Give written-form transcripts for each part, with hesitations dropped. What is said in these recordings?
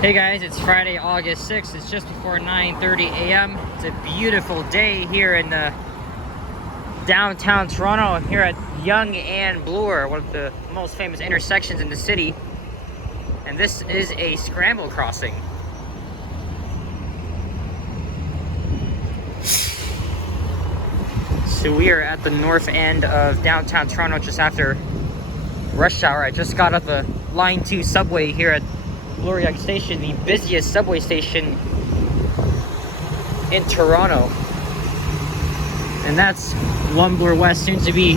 Hey guys, it's Friday, August 6th. It's just before 9:30 a.m. It's a beautiful day here in downtown Toronto, here at Yonge and Bloor, one of the most famous intersections in the city. And this is a scramble crossing. So we are at the north end of downtown Toronto just after rush hour. I just got off the Line 2 subway here at Bloor Yonge Station, the busiest subway station in Toronto. And that's One Bloor West, soon to be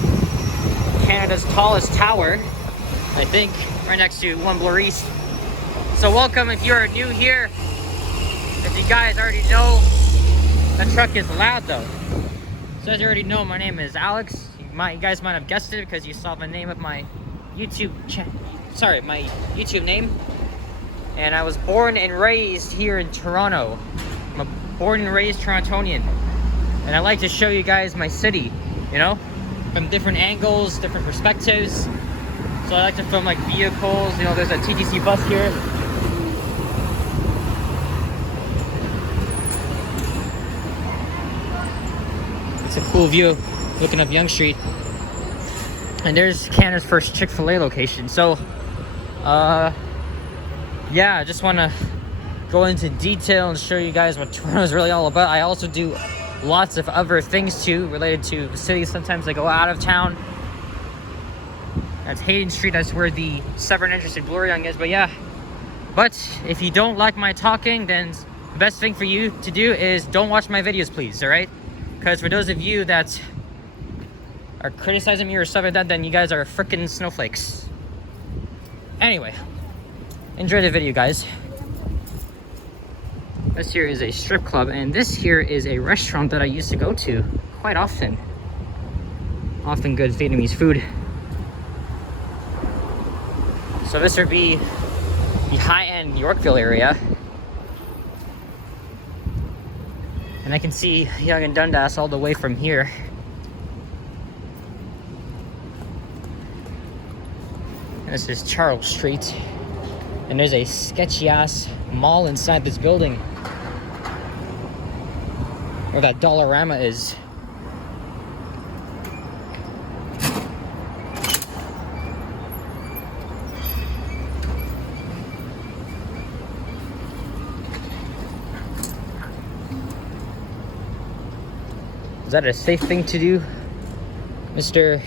Canada's tallest tower, I think, right next to One Bloor East. So welcome if you're new here. As you guys already know, the truck is loud though. So as you already know, my name is Alex. You guys might have guessed it because you saw the name of my YouTube name. And I was born and raised here in Toronto. I'm a born and raised Torontonian. And I like to show you guys my city, you know, from different angles, different perspectives. So I like to film like vehicles, you know, there's a TTC bus here. It's a cool view looking up Yonge Street. And there's Canada's first Chick-fil-A location. So, yeah, I just want to go into detail and show you guys what Toronto is really all about. I also do lots of other things too related to the city. Sometimes I go out of town. That's Hayden Street. That's where the southern entrance to Bloor Yonge is. But yeah, but if you don't like my talking, then the best thing for you to do is don't watch my videos, please. All right? Because for those of you that are criticizing me or stuff like that, then you guys are freaking snowflakes. Anyway. Enjoy the video, guys. This here is a strip club, and this here is a restaurant that I used to go to quite often. Often good Vietnamese food. So this would be the high-end Yorkville area. And I can see Yonge and Dundas all the way from here. And this is Charles Street. And there's a sketchy-ass mall inside this building. Where that Dollarama is. Is that a safe thing to do, Mr.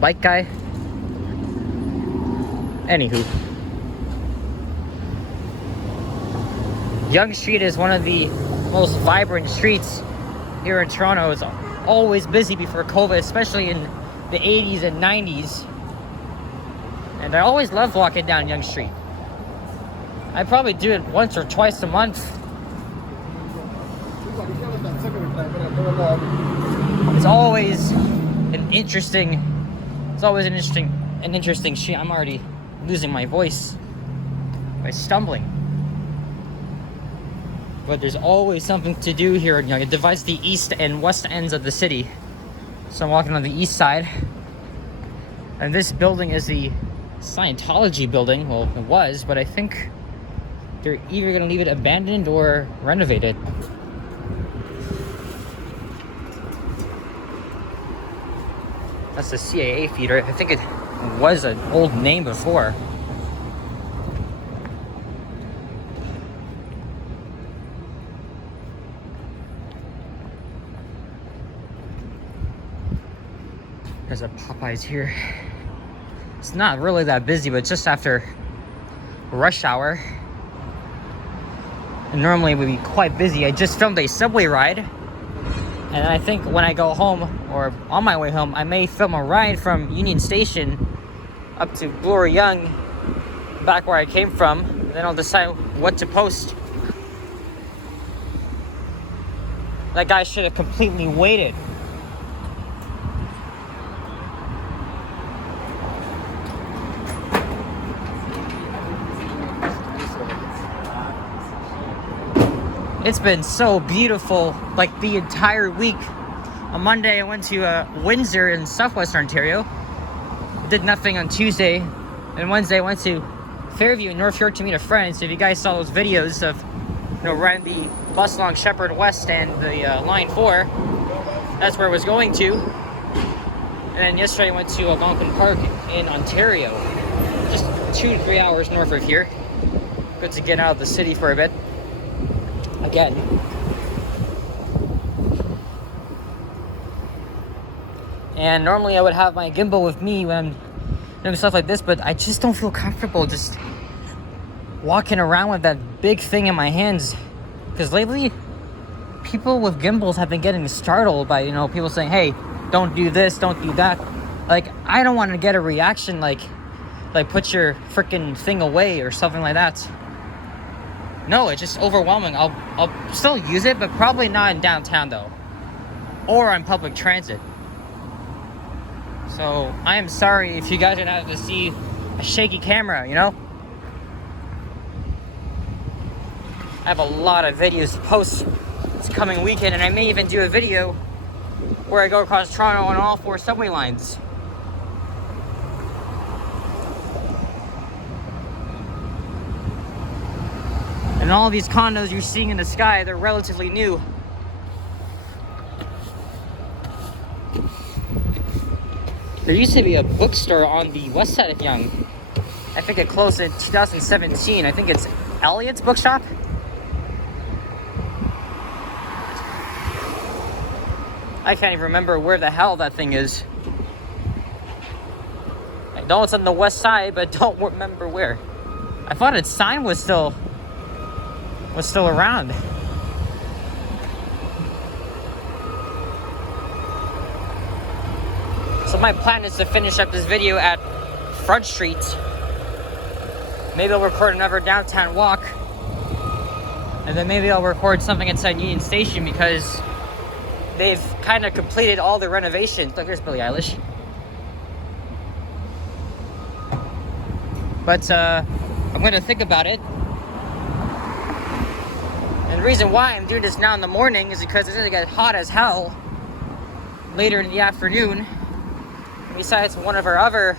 Bike Guy? Anywho. Yonge Street is one of the most vibrant streets here in Toronto. It's always busy before COVID, especially in the 80s and 90s. And I always love walking down Yonge Street. I probably do it once or twice a month. It's always an interesting street. I'm already losing my voice by stumbling. But there's always something to do here in Yonge. It divides the east and west ends of the city. So I'm walking on the east side. And this building is the Scientology building. Well, it was, but I think they're either going to leave it abandoned or renovated. That's the CAA feeder. I think it was an old name before. There's a Popeyes here. It's not really that busy, but just after rush hour. And normally it would be quite busy. I just filmed a subway ride. And I think when I go home, or on my way home, I may film a ride from Union Station up to Bloor Yonge, back where I came from. And then I'll decide what to post. That guy should have completely waited. It's been so beautiful, like the entire week. On Monday, I went to Windsor in southwestern Ontario. Did nothing on Tuesday. And Wednesday, I went to Fairview in North York to meet a friend. So if you guys saw those videos of, riding the bus along Shepherd West and the Line 4, that's where I was going to. And then yesterday I went to Algonquin Park in Ontario, just 2 to 3 hours north of here. Good to get out of the city for a bit. Again. And normally I would have my gimbal with me when I'm doing stuff like this, but I just don't feel comfortable just walking around with that big thing in my hands. Because lately, people with gimbals have been getting startled by, people saying, hey, don't do this, don't do that. Like, I don't want to get a reaction like put your freaking thing away or something like that. No, it's just overwhelming. I'll still use it, but probably not in downtown though, or on public transit. So I am sorry if you guys are gonna have to see a shaky camera. I have a lot of videos to post this coming weekend, and I may even do a video where I go across Toronto on all 4 subway lines. And all these condos you're seeing in the sky, they're relatively new. There used to be a bookstore on the west side of Yonge. I think it closed in 2017. I think it's Elliot's Bookshop. I can't even remember where the hell that thing is. I know it's on the west side, but don't remember where. I thought its sign was still around. So my plan is to finish up this video at Front Street. Maybe I'll record another downtown walk. And then maybe I'll record something inside Union Station because they've kind of completed all the renovations. Look, there's Billie Eilish. But I'm going to think about it. And the reason why I'm doing this now in the morning is because it's going to get hot as hell later in the afternoon. Besides, one of our other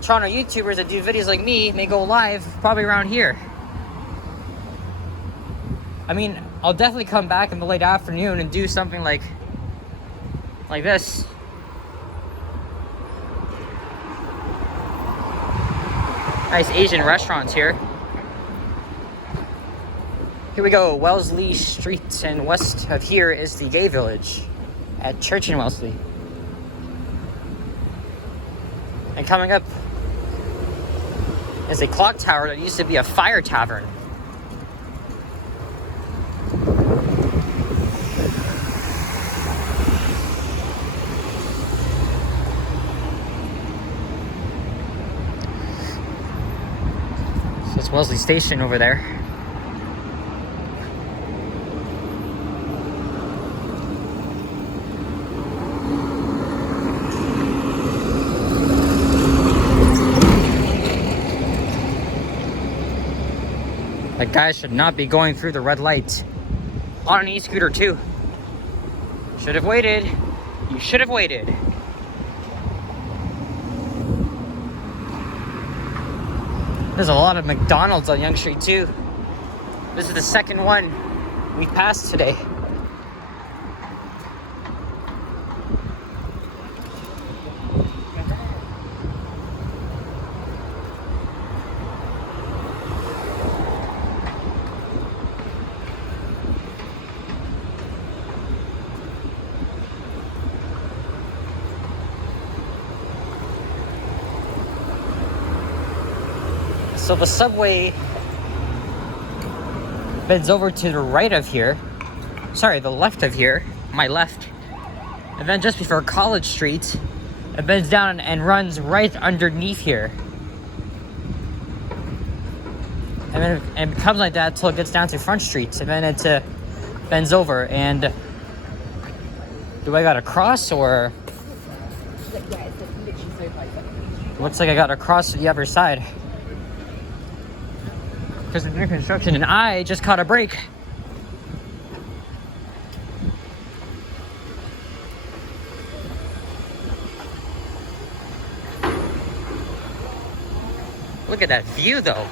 Toronto YouTubers that do videos like me may go live probably around here. I mean, I'll definitely come back in the late afternoon and do something like this. Nice Asian restaurants here. Here we go, Wellesley Street, and west of here is the gay village at Church in Wellesley. And coming up is a clock tower that used to be a fire tavern. So it's Wellesley Station over there. That guy should not be going through the red light on an e-scooter too. Should have waited. You should have waited. There's a lot of McDonald's on Yonge Street too. This is the second one we passed today. So the subway bends over to the right of here. Sorry, the left of here. My left. And then just before College Street, it bends down and runs right underneath here. And then it becomes like that until it gets down to Front Street. And then it bends over. And do I gotta cross or? Looks like I gotta cross to the other side. Because it's new construction, and I just caught a break. Look at that view though.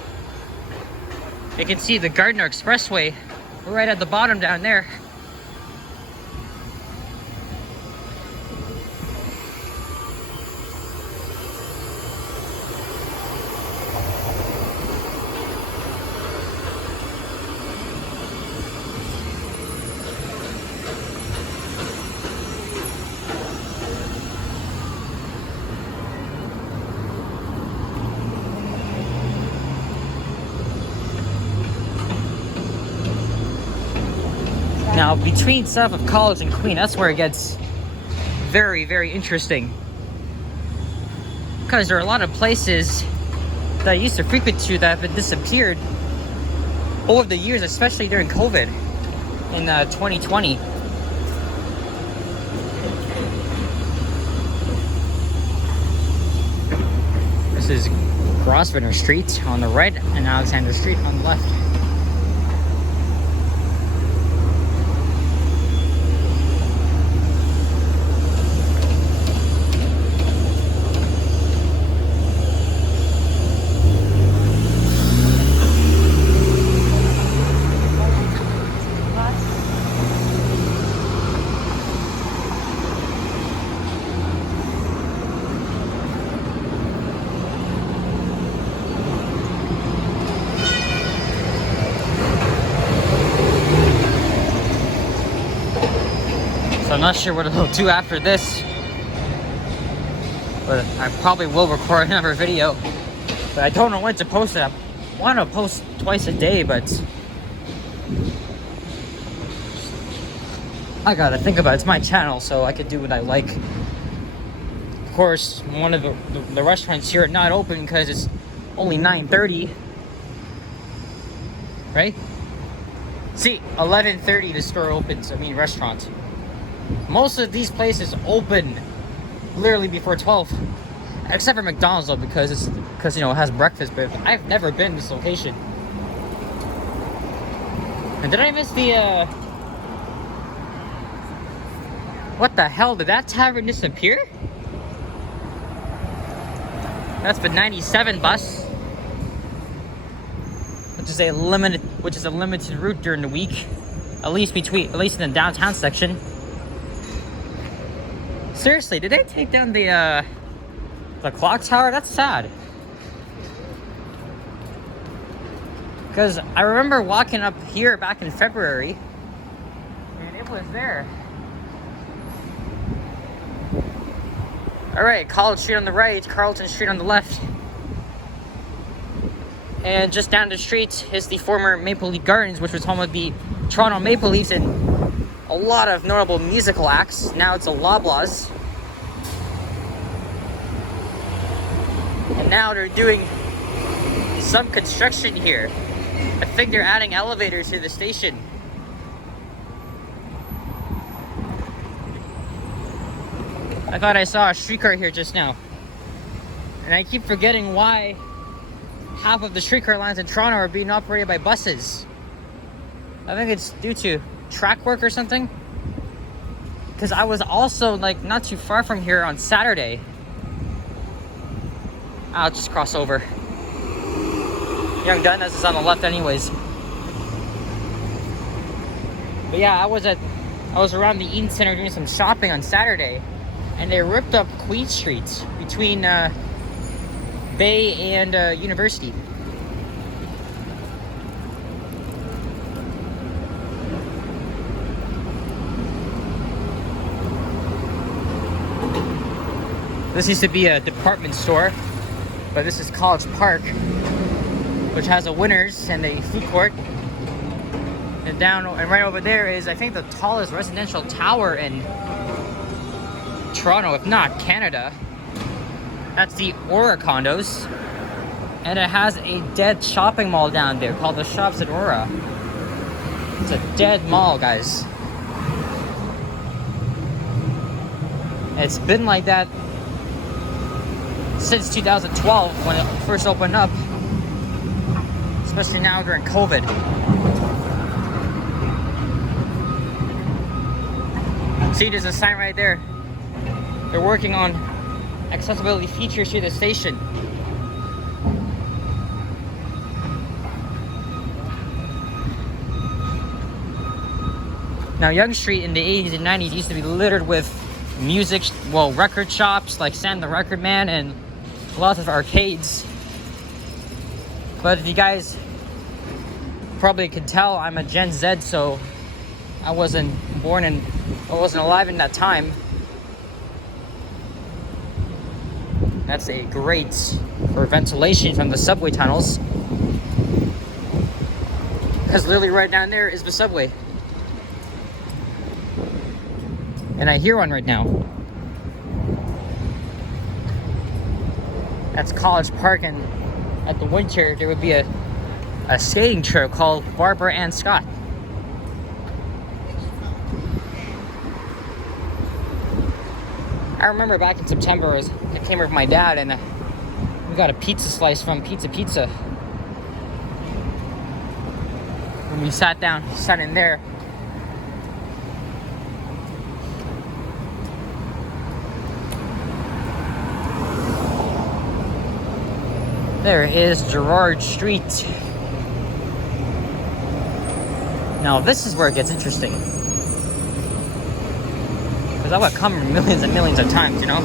You can see the Gardner Expressway right at the bottom down there. Now, between south of College and Queen, that's where it gets very, very interesting. Because there are a lot of places that I used to frequent to that have been disappeared over the years, especially during COVID in 2020. This is Grosvenor Street on the right and Alexander Street on the left. So I'm not sure what it'll do after this, but I probably will record another video. But I don't know when to post it. I want to post twice a day, but I gotta think about it. It's my channel, so I could do what I like. Of course, one of the restaurants here are not open because it's only 9:30, right? See, 11:30 the store opens. I mean, restaurant. Most of these places open literally before 12, except for McDonald's though, because you know it has breakfast. But I've never been to this location. And did I miss the what the hell, did that tavern disappear? That's the 97 bus, which is a limited route during the week, at least in the downtown section. Seriously, did they take down the clock tower? That's sad. Because I remember walking up here back in February, and it was there. Alright, College Street on the right, Carlton Street on the left. And just down the street is the former Maple Leaf Gardens, which was home of the Toronto Maple Leafs and a lot of notable musical acts. Now it's a Loblaws. And now they're doing some construction here. I think they're adding elevators to the station. I thought I saw a streetcar here just now. And I keep forgetting why half of the streetcar lines in Toronto are being operated by buses. I think it's due to track work or something. Because I was also like not too far from here on Saturday. I'll just cross over. Yonge Dundas is on the left anyways. But yeah, I was around the Eaton Center doing some shopping on Saturday, and they ripped up Queen Street between Bay and University. This used to be a department store, but this is College Park, which has a Winners and a food court. And right over there is, I think, the tallest residential tower in Toronto, if not Canada. That's the Aura condos. And it has a dead shopping mall down there called the Shops at Aura. It's a dead mall, guys. It's been like that since 2012 when it first opened up. Especially now during COVID. See, there's a sign right there. They're working on accessibility features to the station. Now, Yonge Street in the 80s and 90s used to be littered with music, well, record shops like Sam the Record Man and lots of arcades. But if you guys probably could tell, I'm a Gen Z, so I wasn't born and I wasn't alive in that time. That's a great for ventilation from the subway tunnels. Because literally right down there is the subway. And I hear one right now. That's College Park, and at the winter there would be a skating trail called Barbara Ann Scott. I remember back in September, I came here with my dad and we got a pizza slice from Pizza. When we sat in there. There is Gerrard Street. Now this is where it gets interesting. Because I've come here millions and millions of times, you know?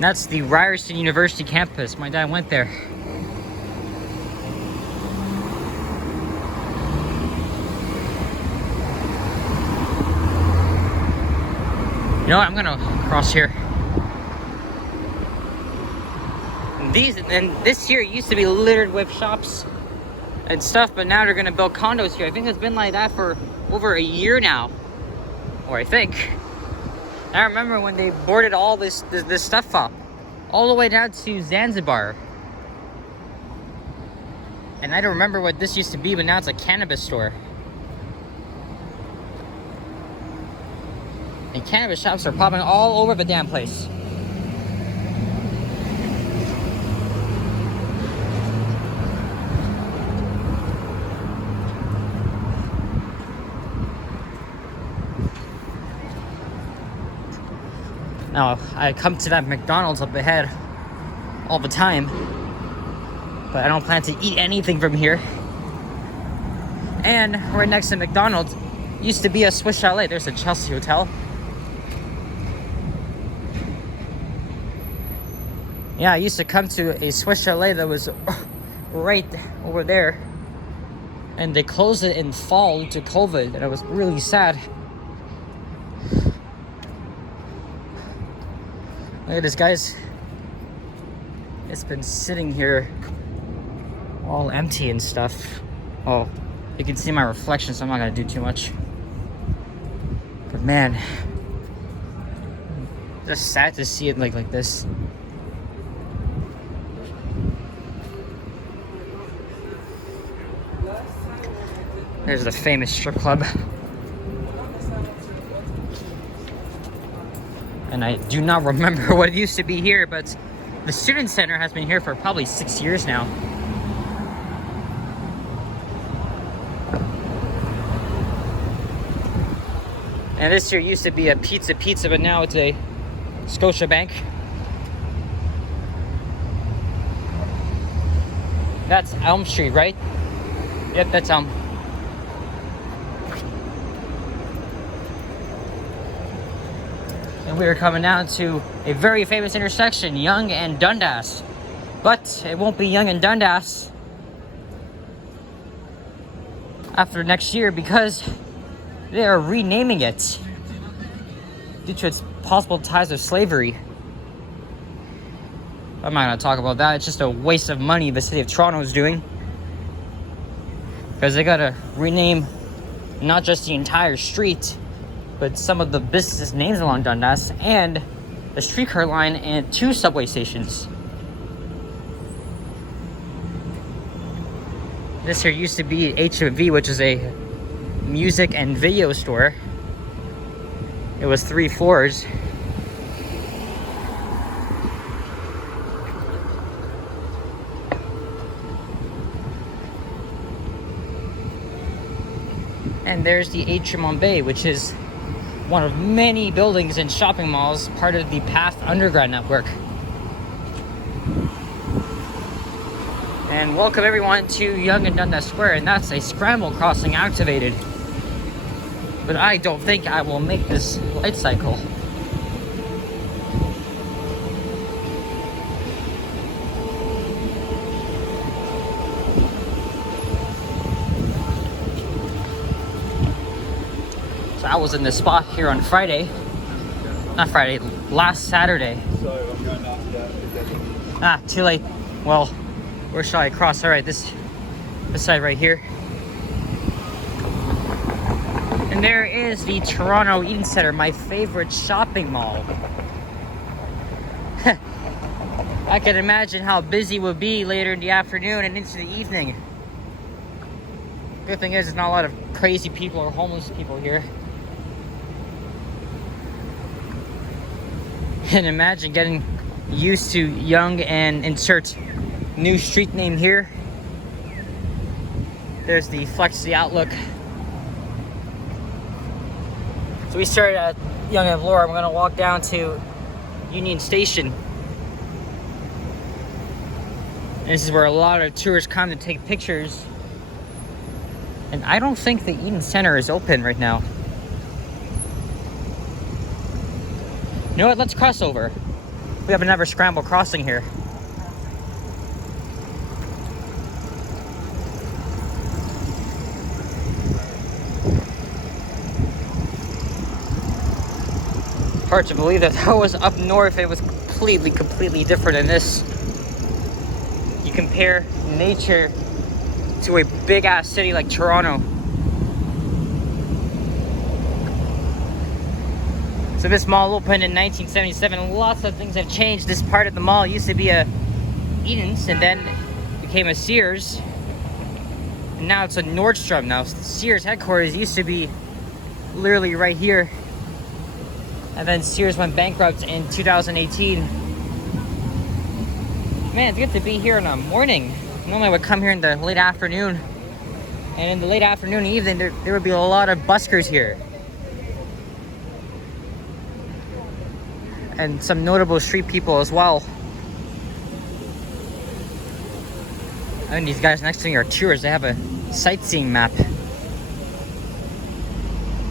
That's the Ryerson University campus. My dad went there. You know what? I'm gonna cross here. And this here used to be littered with shops and stuff, but now they're gonna build condos here. I think it's been like that for over a year now, or I think. I remember when they boarded all this stuff up, all the way down to Zanzibar. And I don't remember what this used to be, but now it's a cannabis store. And cannabis shops are popping all over the damn place. Now, I come to that McDonald's up ahead all the time, but I don't plan to eat anything from here. And right next to McDonald's used to be a Swiss Chalet. There's a Chelsea Hotel. Yeah, I used to come to a Swiss Chalet that was right over there, and they closed it in fall due to COVID, and it was really sad. Look at this, guys. It's been sitting here all empty and stuff. Oh, you can see my reflection, so I'm not gonna do too much. But man, just sad to see it like this. There's the famous strip club. And I do not remember what it used to be here, but the student center has been here for probably 6 years now. And this here used to be a pizza, but now it's a Scotiabank. That's Elm Street, right? Yep, that's Elm. And we are coming down to a very famous intersection, Yonge and Dundas. But it won't be Yonge and Dundas after next year because they are renaming it due to its possible ties of slavery. I'm not going to talk about that. It's just a waste of money the city of Toronto is doing. Because they got to rename not just the entire street, but some of the business names along Dundas and the streetcar line and 2 subway stations. This here used to be HMV, which is a music and video store. It was 3 floors. And there's the Atrium on Bay, which is one of many buildings and shopping malls, part of the Path Underground network. And welcome everyone to Yonge and Dundas Square, and that's a scramble crossing activated. But I don't think I will make this light cycle. So I was in this spot here on Friday. Not Friday, last Saturday. So I'm going after that. Ah, too late. Well, where shall I cross? All right, this side right here. And there is the Toronto Eaton Centre, my favorite shopping mall. I can imagine how busy it would be later in the afternoon and into the evening. Good thing is, there's not a lot of crazy people or homeless people here. And imagine getting used to Yonge and insert new street name here. There's the Flex the Outlook. So we started at Yonge and Bloor. We're gonna walk down to Union Station. And this is where a lot of tourists come to take pictures. And I don't think the Eaton Centre is open right now. You know what? Let's cross over. We have another scramble crossing here. Hard to believe that was up north. It was completely different than this. You compare nature to a big ass city like Toronto. So this mall opened in 1977. Lots of things have changed. This part of the mall used to be a Eaton's and then became a Sears. And now it's a Nordstrom. Now Sears headquarters used to be literally right here. And then Sears went bankrupt in 2018. Man, it's good to be here in the morning. Normally I would come here in the late afternoon. And in the late afternoon and evening, there would be a lot of buskers here. And some notable street people as well. I mean, these guys next to me are tourists. They have a sightseeing map.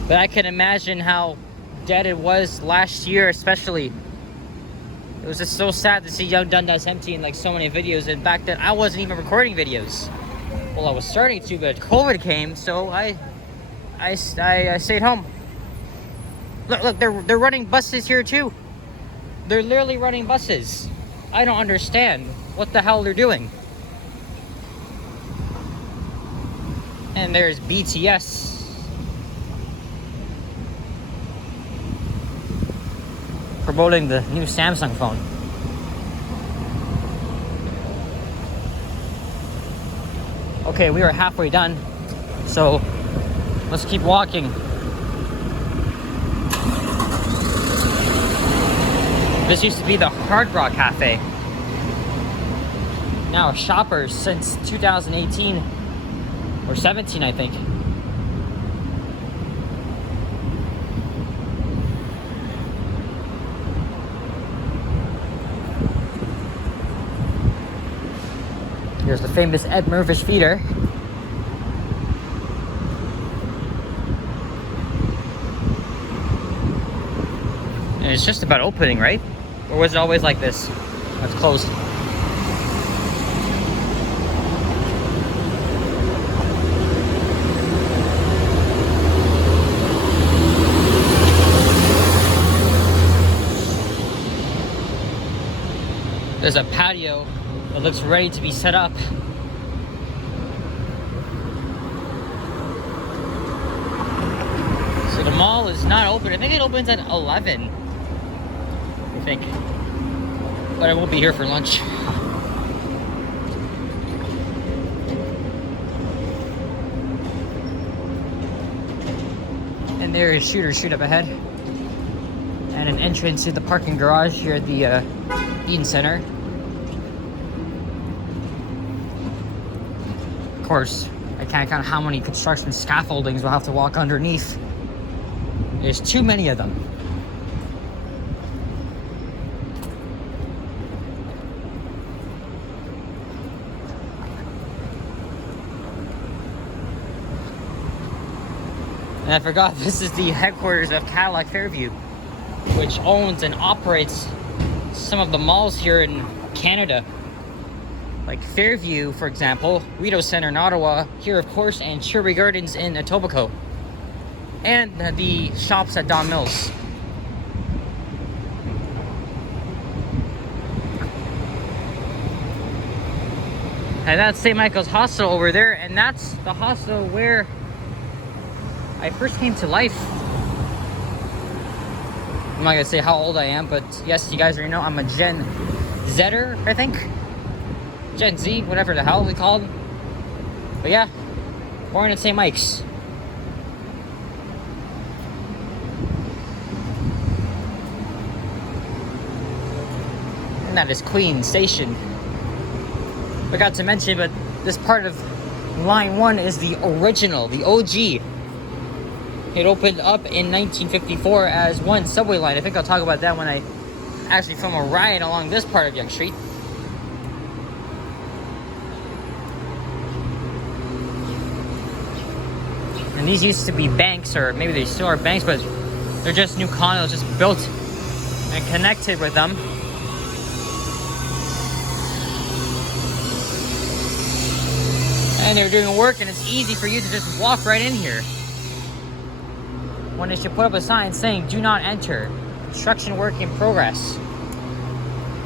But I can imagine how dead it was last year, especially. It was just so sad to see Yonge Dundas empty in like so many videos. And back then, I wasn't even recording videos. Well, I was starting to, but COVID came, so I stayed home. Look, they're running buses here too. They're literally running buses. I don't understand what the hell they're doing. And there's BTS. Promoting the new Samsung phone. Okay, we are halfway done. So let's keep walking. This used to be the Hard Rock Cafe. Now Shoppers since 2018 or 17, I think. Here's the famous Ed Mervish feeder. And it's just about opening, right? Or was it always like this? It's closed. There's a patio that looks ready to be set up. So the mall is not open. I think it opens at 11. I think. But I won't be here for lunch. And there is Shoot up ahead. And an entrance to the parking garage here at the Eaton Centre. Of course, I can't count how many construction scaffoldings we'll have to walk underneath. There's too many of them. And I forgot, this is the headquarters of Cadillac Fairview, which owns and operates some of the malls here in Canada. Like Fairview, for example, Rideau Centre in Ottawa, here of course, and Cherry Gardens in Etobicoke. And the shops at Don Mills. And that's St. Michael's Hospital over there, and that's the hospital where I first came to life. I'm not gonna say how old I am, but yes, you guys already know I'm a Gen Zer, I think. Gen Z, whatever the hell we call them. But yeah, born at St. Mike's. And that is Queen Station. Forgot to mention, but this part of Line 1 is the original, the OG. It opened up in 1954 as one subway line. I think I'll talk about that when I actually film a ride along this part of Yonge Street. And these used to be banks, or maybe they still are banks, but they're just new condos just built and connected with them. And they're doing work, and it's easy for you to just walk right in here. When they should put up a sign saying, "Do not enter. Construction work in progress."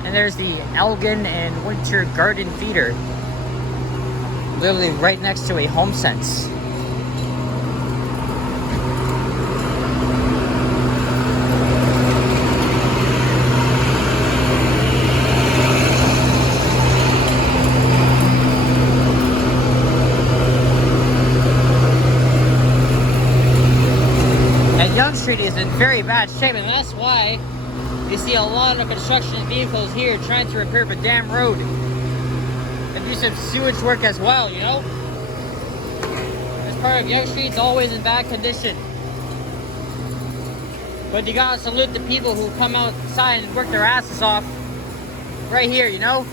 And there's the Elgin and Winter Garden Theater. Literally right next to a HomeSense. Yonge Street is in very bad shape, and that's why you see a lot of construction vehicles here trying to repair the damn road and do some sewage work as well, you know? This part of Yonge Street's always in bad condition. But you gotta salute the people who come outside and work their asses off right here, you know?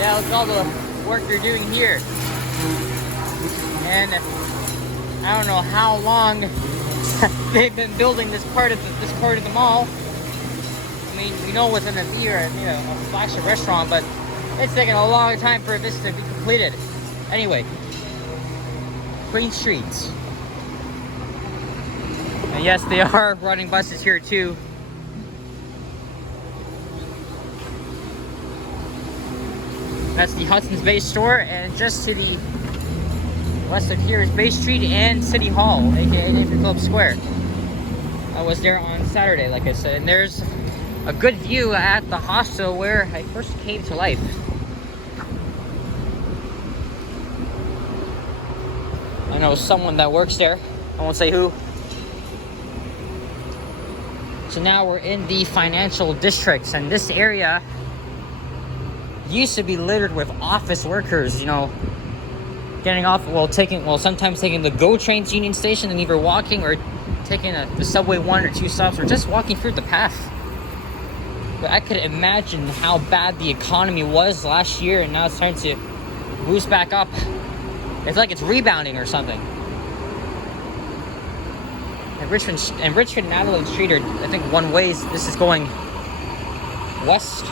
Yeah, look at all the work they're doing here. And I don't know how long they've been building this part of the mall. I mean, we know what's in the theater, you know, a flagship restaurant, but it's taken a long time for this to be completed. Anyway, Queen Street. And yes, they are running buses here too. That's the Hudson's Bay store, and just to the west of here is Bay Street and City Hall, aka Navy Club Square. I was there on Saturday, like I said, and there's a good view at the hostel where I first came to life. I know someone that works there. I won't say who. So now we're in the financial districts, and this area used to be littered with office workers, you know, getting off, sometimes taking the GO train to Union Station and either walking or taking the subway 1 or 2 stops or just walking through the path. But I could imagine how bad the economy was last year, and now it's starting to boost back up. It's like it's rebounding or something. And Richmond and Adelaide Street are, I think, one ways. This is going west.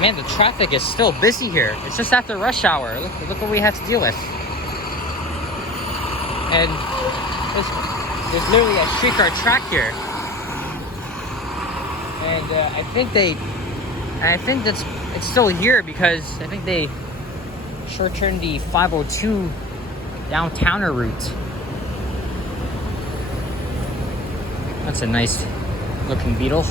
Man, the traffic is still busy here. It's just after rush hour. Look what we have to deal with. And there's literally a streetcar track here. And I think it's still here because I think they short-turned the 502 downtowner route. That's a nice looking Beetle.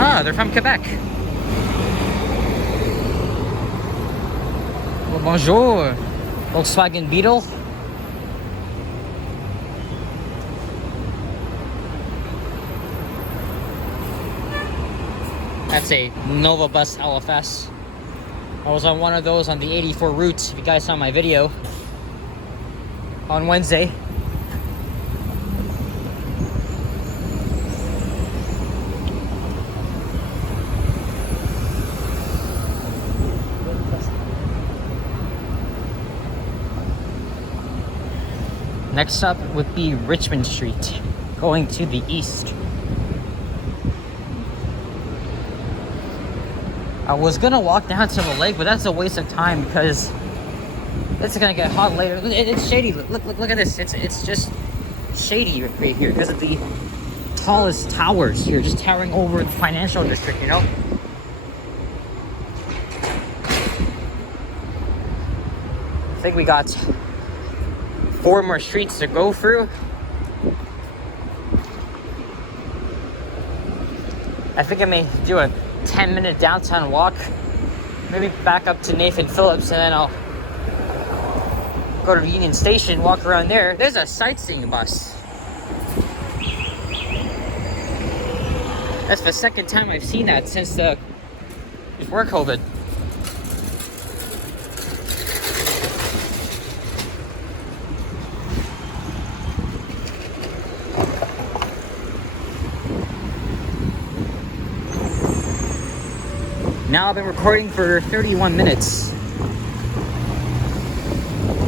Ah, they're from Quebec. Well, bonjour, Volkswagen Beetle. That's a Nova Bus LFS. I was on one of those on the 84 route, if you guys saw my video on Wednesday. Next up would be Richmond Street, going to the east. I was gonna walk down to the lake, but that's a waste of time because it's gonna get hot later. It's shady. Look at this. It's just shady right here because of the tallest towers here, just towering over the financial district, you know? I think we got 4 more streets to go through. I think I may do a 10-minute downtown walk, maybe back up to Nathan Phillips, and then I'll go to the Union Station, walk around there. There's a sightseeing bus. That's the second time I've seen that since before COVID. Now I've been recording for 31 minutes.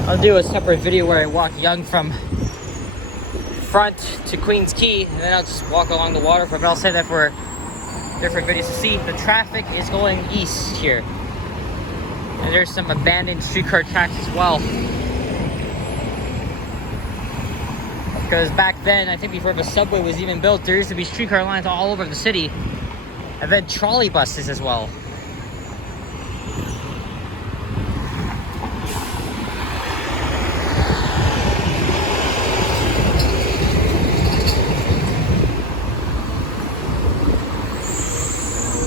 I'll do a separate video where I walk Yonge from front to Queens Quay, and then I'll just walk along the waterfront, but I'll say that for different videos to see. The traffic is going east here. And there's some abandoned streetcar tracks as well. Because back then, I think before the subway was even built, there used to be streetcar lines all over the city. And then trolley buses as well.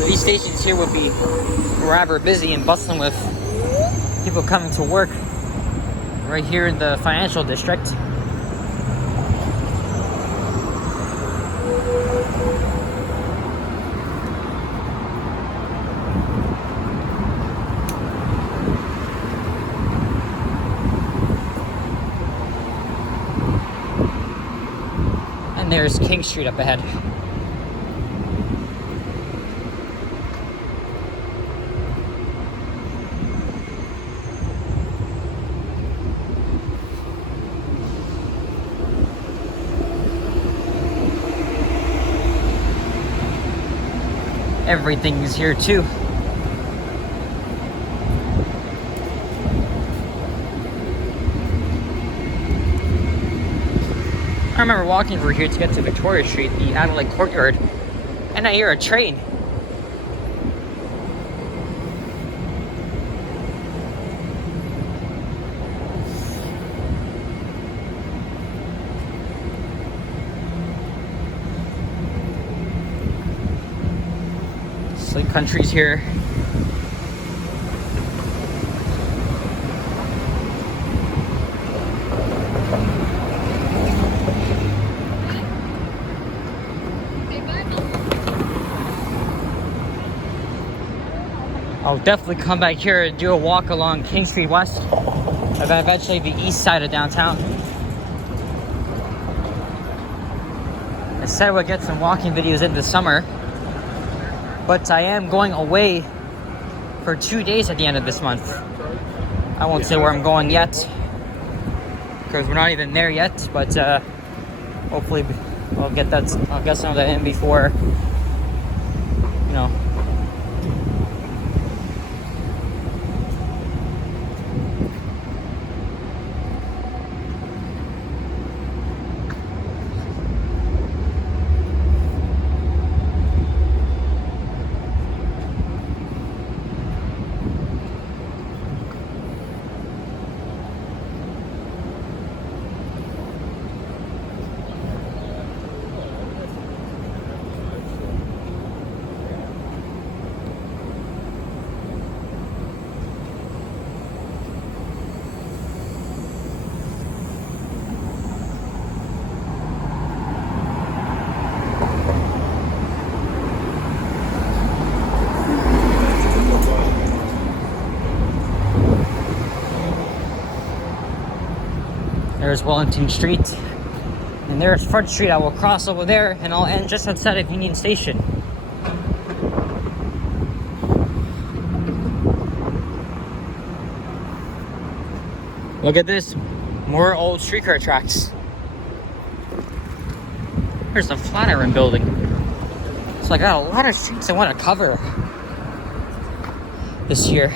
These stations here would be rather busy and bustling with people coming to work right here in the financial district. And there's King Street up ahead. Everything is here too. I remember walking through here to get to Victoria Street, the Adelaide Courtyard, and I hear a train. Sleep Country's here. I'll definitely come back here and do a walk along King Street West, and then eventually the east side of downtown. I said we'll get some walking videos in the summer, but I am going away for 2 days at the end of this month. I won't say where I'm going yet, because we're not even there yet, but hopefully I'll get some of that in before, you know. There's Wellington Street. And there's Front Street. I will cross over there and I'll end just outside of Union Station. Look at this. More old streetcar tracks. There's the Flatiron building. So I got a lot of streets I want to cover this year.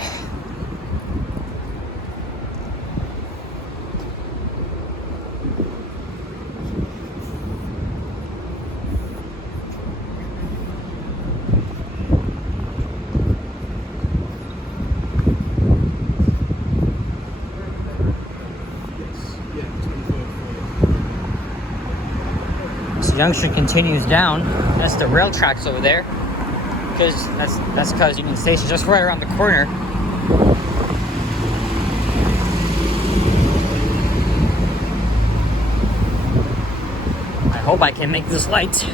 Junction continues down. That's the rail tracks over there. Because that's Union Station just right around the corner. I hope I can make this light.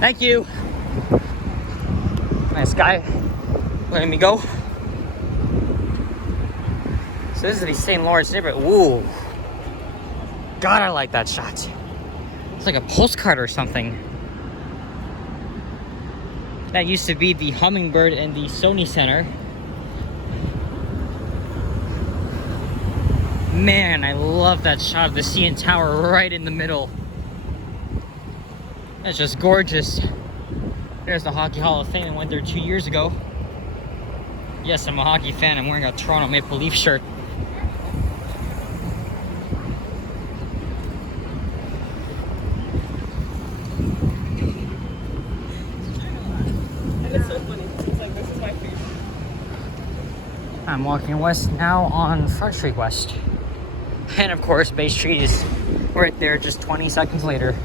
Thank you. Nice guy. Letting me go. So this is the St. Lawrence neighborhood. Ooh. God, I like that shot. It's like a postcard or something. That used to be the Hummingbird and the Sony Center. Man, I love that shot of the CN Tower right in the middle. That's just gorgeous. There's the Hockey Hall of Fame. I went there 2 years ago. Yes, I'm a hockey fan. I'm wearing a Toronto Maple Leaf shirt. And it's so funny. It's like, this is my favorite. I'm walking west now on Front Street West. And of course, Bay Street is right there just 20 seconds later.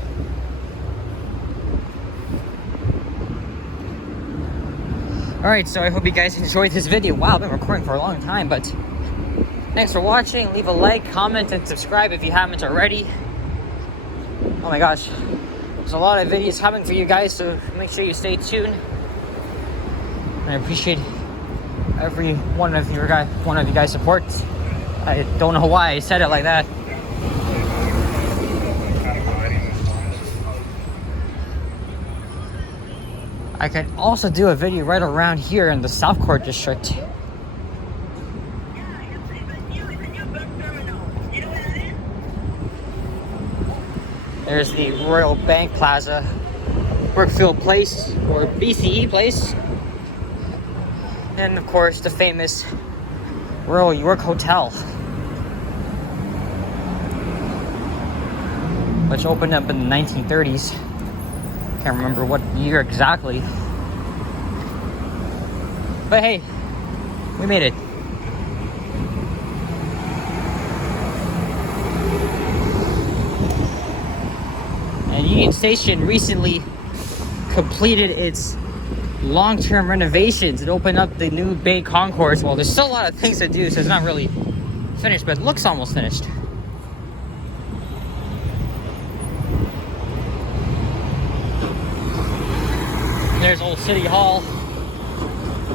Alright, so I hope you guys enjoyed this video. Wow, I've been recording for a long time, but thanks for watching. Leave a like, comment, and subscribe if you haven't already. Oh my gosh, there's a lot of videos coming for you guys, so make sure you stay tuned. And I appreciate every one of you guys' support. I don't know why I said it like that. I could also do a video right around here in the South Court District. There's the Royal Bank Plaza, Brookfield Place, or BCE Place. And of course, the famous Royal York Hotel, which opened up in the 1930s. Can't remember what year exactly. But hey, we made it. And Union Station recently completed its long-term renovations. It opened up the new Bay Concourse. Well, there's still a lot of things to do, so it's not really finished, but it looks almost finished. There's Old City Hall.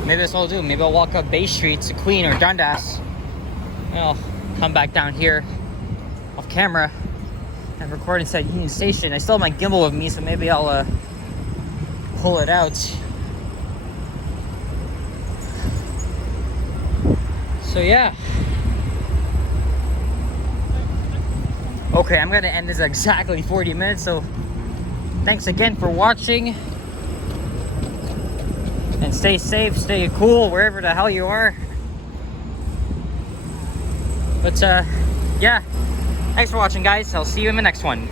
Maybe that's what I'll do. Maybe I'll walk up Bay Street to Queen or Dundas. And I'll come back down here off camera and record inside Union Station. I still have my gimbal with me, so maybe I'll pull it out. So yeah. Okay, I'm gonna end this at exactly 40 minutes, so thanks again for watching. And stay safe, stay cool, wherever the hell you are. But yeah, thanks for watching, guys. I'll see you in the next one.